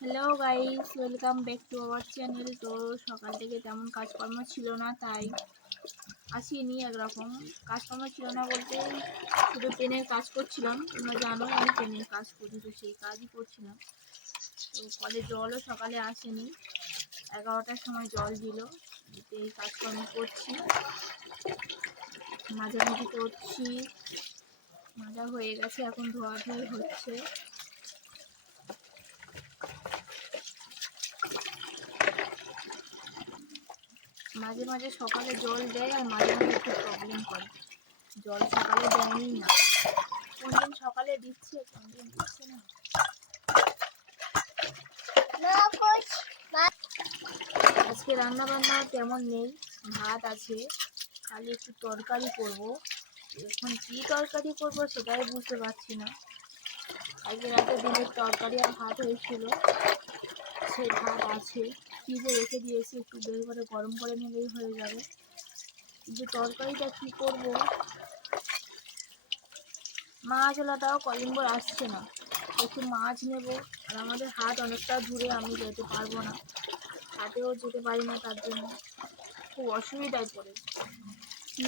Hello guys, welcome back to our channel. তো সকাল থেকে তেমন কাজকর্ম ছিল না, তাই আসিনি। একরকম কাজকর্ম ছিল না বলতে শুধু পেনের কাজ করছিলাম। তোমরা জানো আমি পেনের কাজ করি, তো সেই কাজই করছিলাম। তো কলে জলও সকালে আসেনি, 11টার সময় জল দিল, এই কাজকর্ম করছি, মাঝামাঝি করছি। মাজা হয়ে গেছে, এখন ধোয়াধুয়ি হচ্ছে। মাঝে মাঝে সকালে জল দেয় আর মাঝে মাঝে একটু প্রবলেম করে, জল সকালে দেয়ই না। কোন দিন সকালে দিচ্ছে, কোন দিন দিচ্ছে না। আজকে রান্না বান্না তেমন নেই, ভাত আছে, খালি একটু তরকারি করব। এখন কি তরকারি করব সেটাই বুঝতে পারছি না। আজকে রাতে দিনের তরকারি আর ভাত হয়েছিল, সেই ভাত আছে, ফ্রিজে রেখে দিয়েছি, একটু বের করে গরম করে নিলেই হয়ে যাবে। কিন্তু তরকারিটা কি করব, মাছওয়ালাটাও কদিন পর আসছে না। একটু মাছ নেব, আর আমাদের হাট অনেকটা দূরে, আমি যেতে পারবো না, হাটেও যেতে পারি না, তার জন্য খুব অসুবিধায় পড়ে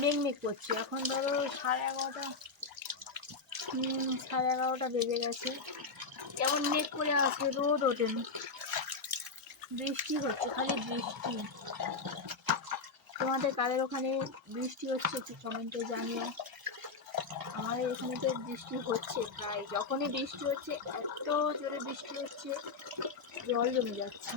মেঘ করছে। এখন ধরো 11:30, 11:30 বেজে গেছে, কেমন মেঘ করে আছে, রোদ ওঠেনি, বৃষ্টি হচ্ছে, খালি বৃষ্টি। তোমাদের কাদের ওখানে বৃষ্টি হচ্ছে কি কমেন্টে জানিও। আমাদের এখানে তো বৃষ্টি হচ্ছে, প্রায় যখনই বৃষ্টি হচ্ছে এত জোরে বৃষ্টি হচ্ছে, জল জমে যাচ্ছে।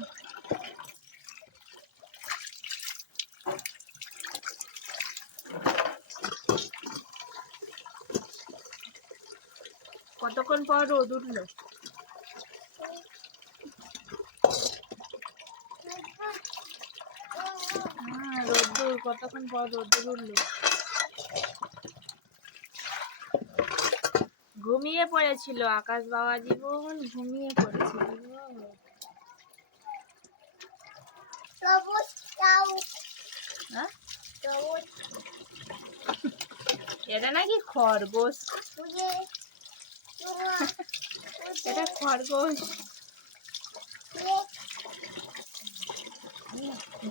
কতক্ষণ পর রোদ উঠলো, রোদ্দুর কতক্ষণ পর রোদ্দুর উঠলো। ঘুমিয়ে পড়েছিল আকাশ বাবা জীবন, ঘুমিয়ে পড়েছিল। এটা নাকি খরগোশ, এটা খরগোশ,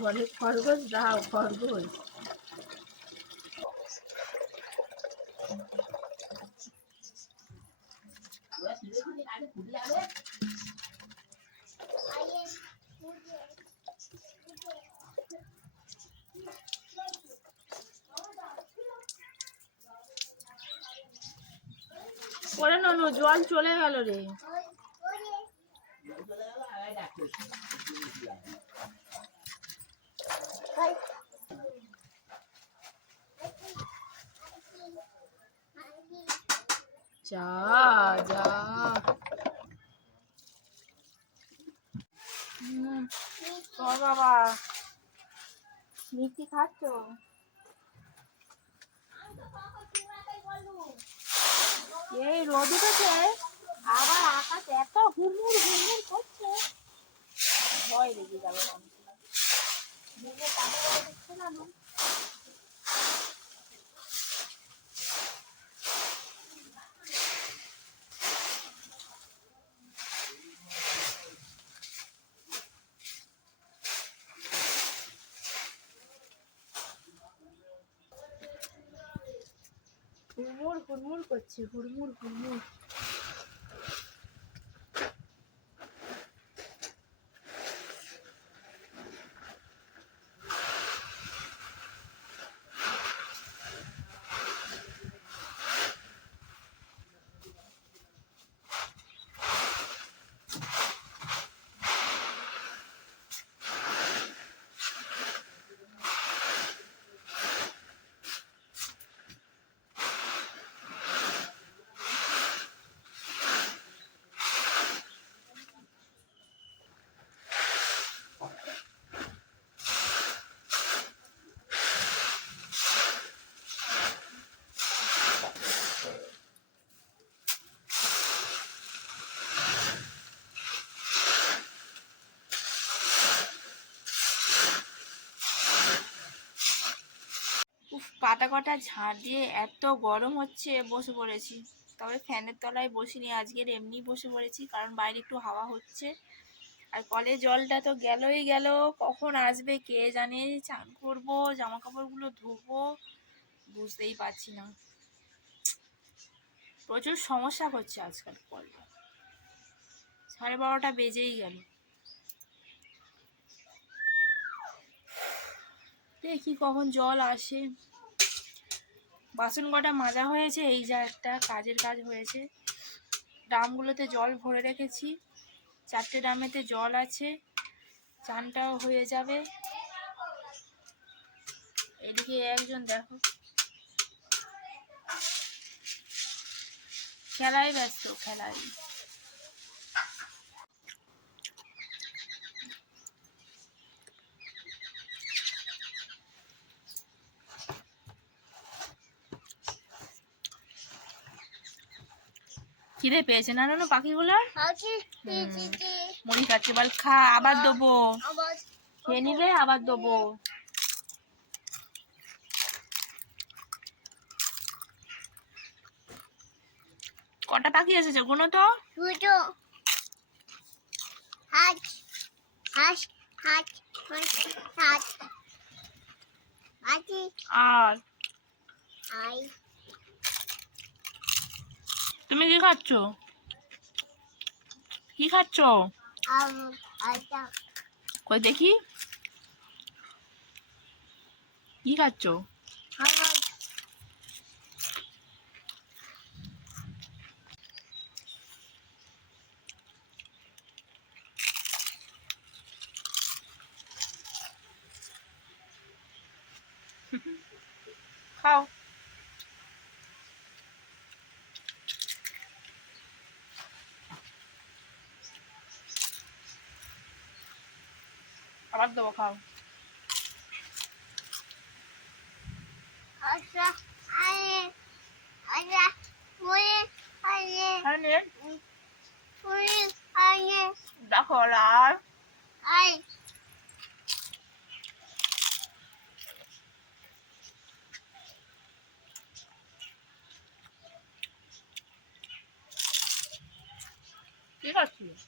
বলে খরগোশ দাও, খরগোশ। করে ননু, জল চলে গেল রে। যা যা, বাবা মিষ্টি খাচ্ছ? এই রোদ উঠেছে, আবার আকাশ এত হুড়মুড় হুড়মুড় করছে, ভয় লেগে গেল। হুড়মুড় হুড়মুড় করছে, হুড়মুড় হুড়মুড়। পাতা কটা ঝাড় দিয়ে এত গরম হচ্ছে, বসে পড়েছি। তবে ফ্যানের তলায় বসিনি, আজকের এমনি বসে পড়েছি কারণ বাইরে একটু হাওয়া হচ্ছে। আর কলের জলটা তো গেলই গেল, কখন আসবে কে জানে। চান করবো, জামা কাপড়গুলো ধুবো, বুঝতেই পারছি না। প্রচুর সমস্যা করছে আজকাল কলটা। 12:30 বেজেই গেল। দেখি কখন জল আসে। বাসন কটা মাজা হয়েছে, এই যা একটা কাজের কাজ হয়েছে। ড্রামগুলোতে জল ভরে রেখেছি, 4টে ড্রামেতে জল আছে, চানটাও হয়ে যাবে। এদিকে একজন দেখো খেলায় ব্যস্ত, খেলায়। খিদে পেয়েছে না না পাখিগুলো, মুড়ি খাচ্ছে। বল খা, আবার দেবো, খেয়ে নিলে আবার দেবো। কটা পাখি এসেছে গুনো তো? আর তুমি কি খাচ্ছ? কি খাচ্ছ? কই দেখি, কি খাচ্ছ? খাও। আবার দেবো, খাও। দেখো আর কি করছিস?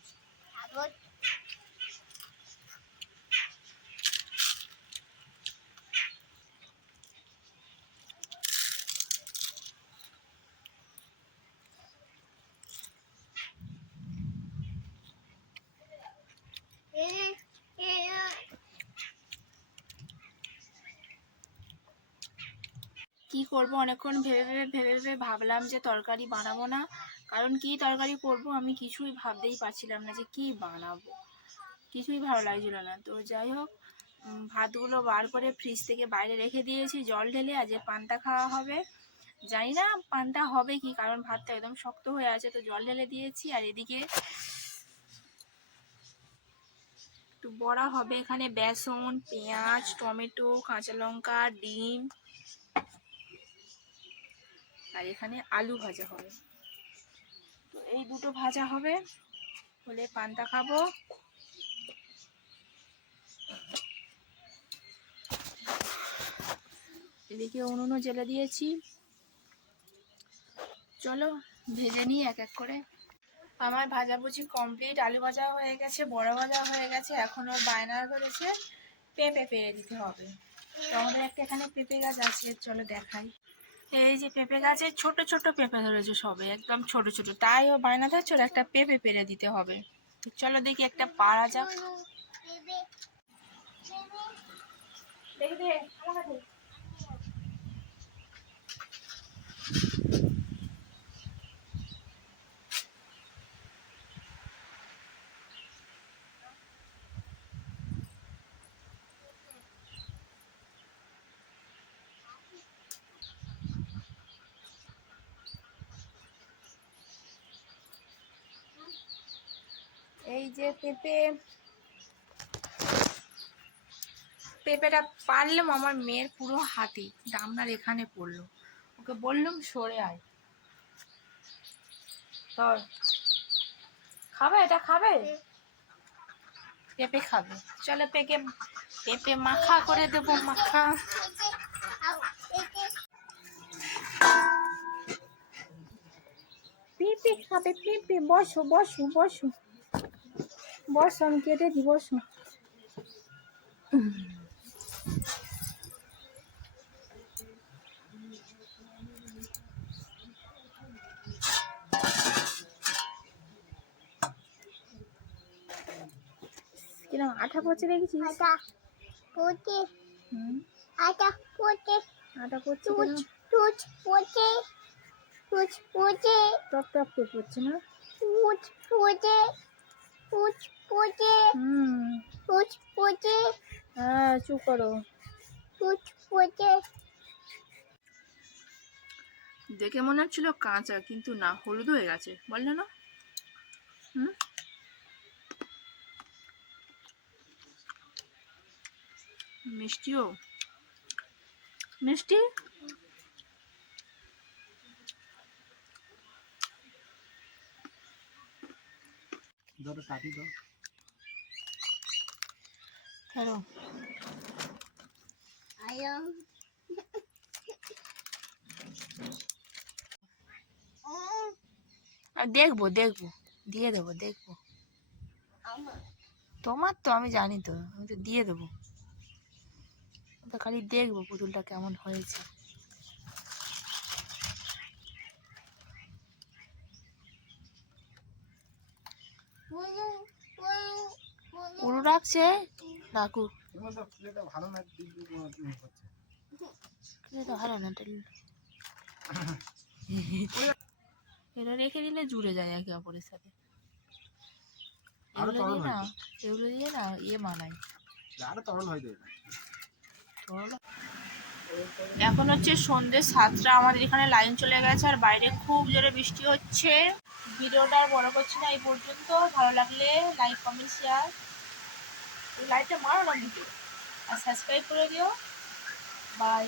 কি করব, অনেকক্ষণ ভেবে ভাবলাম যে তরকারি বানাবো না। কারণ কি তরকারি করব আমি কিছুই ভাবতেই পারছিলাম না যে কি বানাবো, কিছুই ভালো লাগছিল না। তো যাই হোক, ভাতগুলো বার করে ফ্রিজ থেকে বাইরে রেখে দিয়েছি জল ঢেলে। আজ পান্তা খাওয়া হবে, জানি না পান্তা হবে কি, কারণ ভাতটা একদম শক্ত হয়ে আছে। তো জল ঢেলে দিয়েছি। আর এদিকে একটু বড়া হবে, এখানে বেসন, পেঁয়াজ, টমেটো, কাঁচা লঙ্কা, ডিম, আর এখানে আলু ভাজা হবে। তো এই দুটো ভাজা হবে, হলে পান্তা খাবো। এদিকে উনুনও জ্বেলে দিয়েছি, চলো ভেজে নিই এক এক করে। আমার ভাজাভুজি কমপ্লিট, আলু ভাজা হয়ে গেছে, বড় ভাজা হয়ে গেছে। এখন ওর বায়না করেছে পেঁপে পেরে দিতে হবে। তো আমাদের একটা এখানে পেঁপে গাছ আছে, চলো দেখাই। এই যে পেঁপে গাছে ছোট ছোট পেঁপে ধরেছে, সবে একদম ছোট ছোট। তাই ও বায়না ধরছে ওর একটা পেঁপে পেরে দিতে হবে। চলো দেখি একটা পাড়া যাক। এই যে পেঁপেটা পারলাম, আমার মেয়ের পুরো হাতে ডামনার এখানে পড়লো। ওকে বললাম সরে আয়। তো খাবে, এটা খাবে, পেঁপে খাবে। চলো পেঁপে মাখা করে দেবো, মাখা। সাপে পিঁপড়ে, বসো বসো বসো বসো, আমি কেটে দিই, বসো। কিরম আঠা পচে রেখেছিস? আটা পচে, আটা পচে, আটা পচছে তুচ কিরম? তুচ পচে, তুচ পচে, টপ টপ করে পড়ছে না? তুচ পচে, তুচ পচে, তুচ পচে, হ্যাঁ, চুপ করো। তুচ পচে। দেখে মনে হচ্ছিল কাঁচা, কিন্তু না, হলুদ হয়ে গেছে, বললে না? মিষ্টিও মিষ্টি। হ্যালো, আয়ো দেখবো দেখবো, দিয়ে দেবো, দেখবো। তোমার তো আমি জানি তো, আমি তো দিয়ে দেবো, তো খালি দেখবো পুতুলটা কেমন হয়েছে। উড়ু রাখছে, রাখুক। ভালো না, এটা রেখে দিলে জুড়ে যায় একে অপরের সাথে। এগুলো দিয়ে না ইয়ে মানায়। এখন হচ্ছে সন্ধ্যে 7টা, আমাদের এখানে লাইন চলে গেছে আর বাইরে খুব জোরে বৃষ্টি হচ্ছে। ভিডিওটা আর বড় করছি না, এই পর্যন্ত। ভালো লাগলে লাইক কমেন্ট শেয়ার, লাইকটা মারো না ভিডিও, আর সাবস্ক্রাইব করে দিও। বাই।